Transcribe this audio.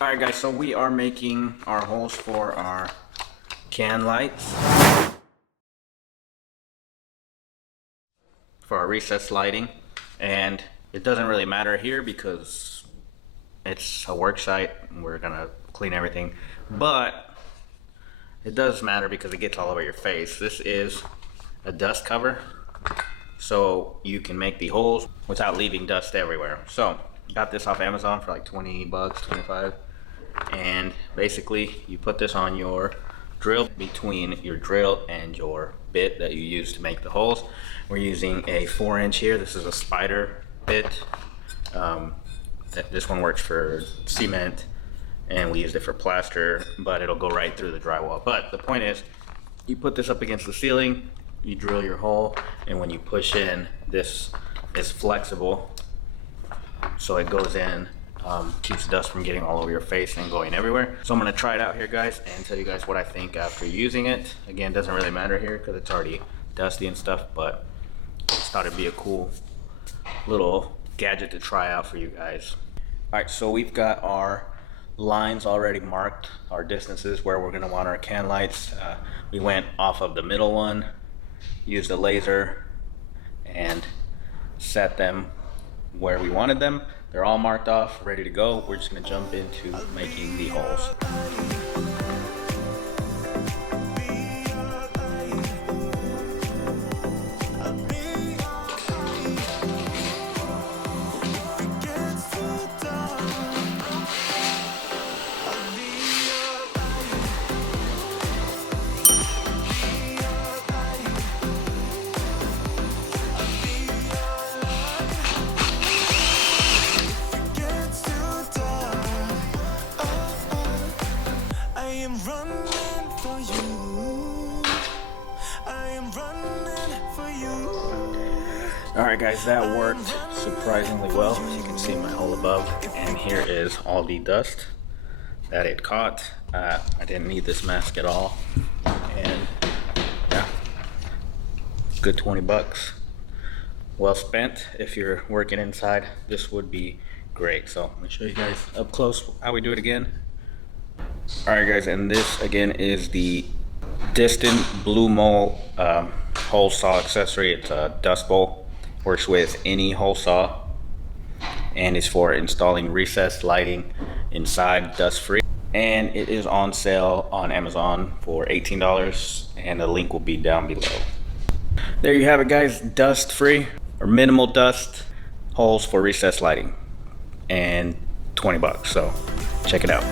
Alright guys, so we are making our holes for our can lights. For our recessed lighting. And it doesn't really matter here because it's a work site and we're gonna clean everything. But it does matter because it gets all over your face. This is a dust cover, so you can make the holes without leaving dust everywhere. So got this off Amazon for like 20 bucks, 25. And basically you put this on your drill, between your drill and your bit that you use to make the holes. We're using a 4-inch here. This is a spider bit. This one works for cement and we used it for plaster, but it'll go right through the drywall. But the point is, you put this up against the ceiling, you drill your hole, and when you push in, this is flexible, so it goes in, keeps dust from getting all over your face and going everywhere. So I'm gonna try it out here, guys, and tell you guys what I think after using it. Again, doesn't really matter here because it's already dusty and stuff, but I just thought it'd be a cool little gadget to try out for you guys. All right, so we've got our lines already marked, our distances where we're gonna want our can lights. We went off of the middle one, used a laser, and set them where we wanted them. They're all marked off, ready to go. We're just gonna jump into making the holes. Alright guys, that worked surprisingly well. As you can see my hole above, and here is all the dust that it caught. I didn't need this mask at all, and yeah, good 20 bucks. Well spent. If you're working inside, this would be great. So let me show you guys up close how we do it again. Alright guys, and this again is the Diston Blu hole saw accessory. It's a dust bowl. Works with any hole saw and is for installing recessed lighting inside, dust free. And it is on sale on Amazon for $18, and the link will be down below. There you have it guys, dust free or minimal dust holes for recessed lighting, and 20 bucks, so check it out.